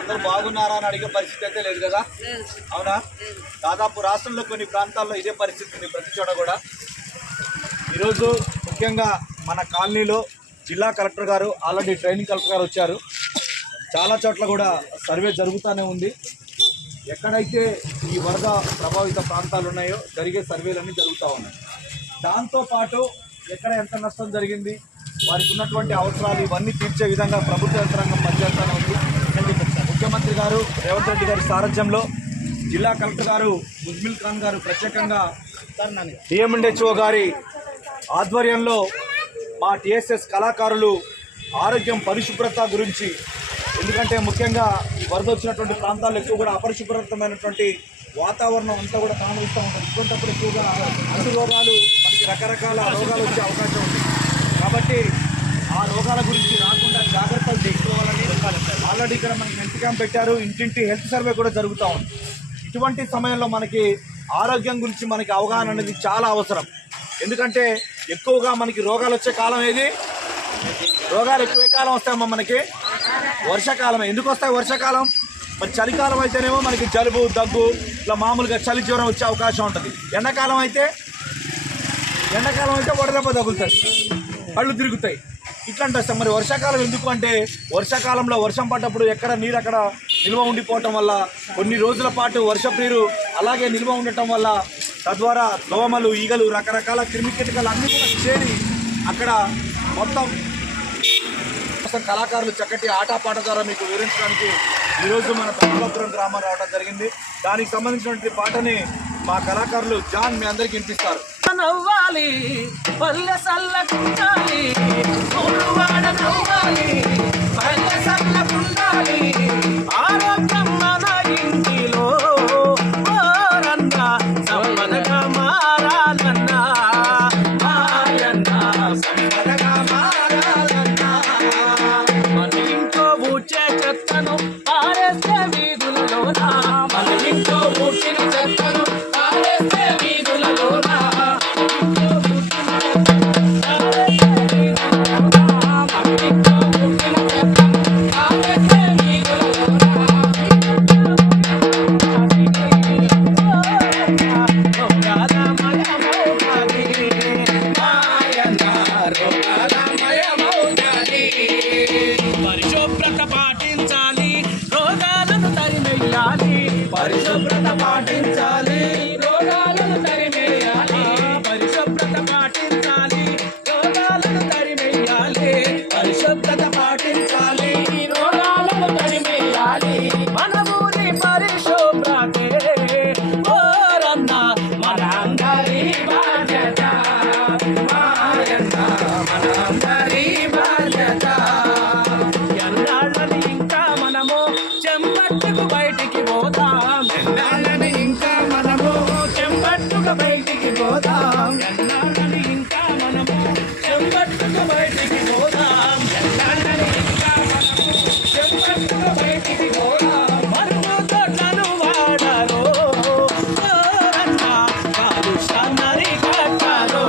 అందరూ బాగున్నారా అని అడిగే పరిస్థితి అయితే లేదు కదా, అవునా? దాదాపు రాష్ట్రంలో కొన్ని ప్రాంతాల్లో ఇదే పరిస్థితి ఉంది, ప్రతి చోట కూడా. ఈరోజు ముఖ్యంగా మన కాలనీలో జిల్లా కలెక్టర్ గారు ఆల్రెడీ ట్రైనింగ్ కలెక్టర్ గారు వచ్చారు. చాలా చోట్ల కూడా సర్వే జరుగుతూనే ఉంది. ఎక్కడైతే ఈ వరద ప్రభావిత ప్రాంతాలు ఉన్నాయో జరిగే సర్వేలన్నీ జరుగుతూ ఉన్నాయి. దాంతోపాటు ఎక్కడ ఎంత నష్టం జరిగింది, వారికి ఉన్నటువంటి అవసరాలు ఇవన్నీ తీర్చే విధంగా ప్రభుత్వ యంత్రాంగం పనిచేస్తూనే ఉంది. ముఖ్యమంత్రి గారు రేవంత్ రెడ్డి గారి సారథ్యంలో జిల్లా కలెక్టర్ గారు ముజ్మిల్ ఖాన్ గారు ప్రత్యేకంగా డిఎంఎన్హెచ్ఓ గారి ఆధ్వర్యంలో మా టీఎస్ఎస్ కళాకారులు ఆరోగ్యం పరిశుభ్రత గురించి, ఎందుకంటే ముఖ్యంగా ఈ వరద వచ్చినటువంటి ప్రాంతాల్లో ఎక్కువ కూడా అపరిశుభ్రతమైనటువంటి వాతావరణం అంతా కూడా కానుస్తూ ఉంటుంది. ఇటువంటిప్పుడు ఎక్కువగా అన్ని రోగాలు, మనకి రకరకాల రోగాలు వచ్చే అవకాశం ఉంది. కాబట్టి ఆ రోగాల గురించి రాకుండా జాగ్రత్తలు తీసుకోవాలని ఆల్రెడీ ఇక్కడ మనకి హెల్త్ క్యాంప్ పెట్టారు. ఇంటింటి హెల్త్ సర్వే కూడా జరుగుతూ ఉంది. ఇటువంటి సమయంలో మనకి ఆరోగ్యం గురించి మనకి అవగాహన అనేది చాలా అవసరం. ఎందుకంటే ఎక్కువగా మనకి రోగాలు వచ్చే కాలం ఏది? రోగాలు ఎక్కువ కాలం వస్తాయమ్మా మనకి వర్షాకాలమే. ఎందుకు వస్తాయి వర్షాకాలం? మరి చలికాలం అయితేనేమో మనకి జలుబు, దగ్గు, ఇట్లా మామూలుగా చలి జ్వరం వచ్చే అవకాశం ఉంటుంది. ఎండాకాలం అయితే వడదెబ్బ తగులుతుంది, కళ్ళు తిరుగుతాయి, ఇట్లాంటి వస్తాయి. మరి వర్షాకాలం ఎందుకు అంటే, వర్షాకాలంలో వర్షం పడ్డప్పుడు ఎక్కడ నీరు అక్కడ నిల్వ ఉండిపోవటం వల్ల, కొన్ని రోజుల పాటు వర్షపు నీరు అలాగే నిల్వ ఉండటం వల్ల తద్వారా దోమలు, ఈగలు, రకరకాల క్రిమికీటకాలు అన్నీ కూడా చేరి అక్కడ మొత్తం కళాకారులు చక్కటి ఆటపాట ద్వారా మీకు వివరించడానికి ఈరోజు మన తంబాపురం గ్రామం రావడం జరిగింది. దానికి సంబంధించినటువంటి పాటని మా కళాకారులు జాన్ మీ అందరికి వినిపిస్తారు. నవ్వాలి పల్లె సల్లకుండాలి, పల్లె సల్లకుండాలి, ఆరోగ్యం మన ఇంటిలో సంపదగా మారాలన్నా, సంపదగా మారాలన్నా, మన ఇంట్లో ఊడ్చే చెత్తను పారేస్తే వీధులలోనా, మన ఇంట్లో ఊడ్చిన చెత్తను పారేస్తే వీధులలోనా, పరిశుభ్రత పాటించాలి, రోగాలను తరిమేయాలి, పరిశుభ్రత పాటించాలి, రోగాలను తరిమేయాలి, పరిశుభ్రత పాటించాలి, రోగాలను తరిమేయాలి. మన ఊరి పరిశుభ్రతే ఓరన్న మనందరి బాధ్యత, మాయన్న మనందరి బాధ్యత. ఎన్నాళ్ళని ఇంకా మనము చెంపట్టుకు బయటికి పోతాం, ఎన్నాళ్ళని ఇంకా మనము చెంపట్టుకు బయటికి పోతాం, ఎన్నాళ్ళని ఇంకా మనము చెంపట్టుకు బయటికి పోతాం, ఎన్నాళ్ళని ఇంకా మనము చెంపట్టుకు బయటికి పోతాం. మరుగు తోటలు వాడరు కాలుష్యాన్ని కట్టారు,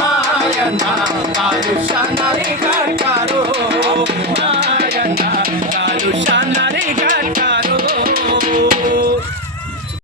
మాయన్న కాలుష్యాన్ని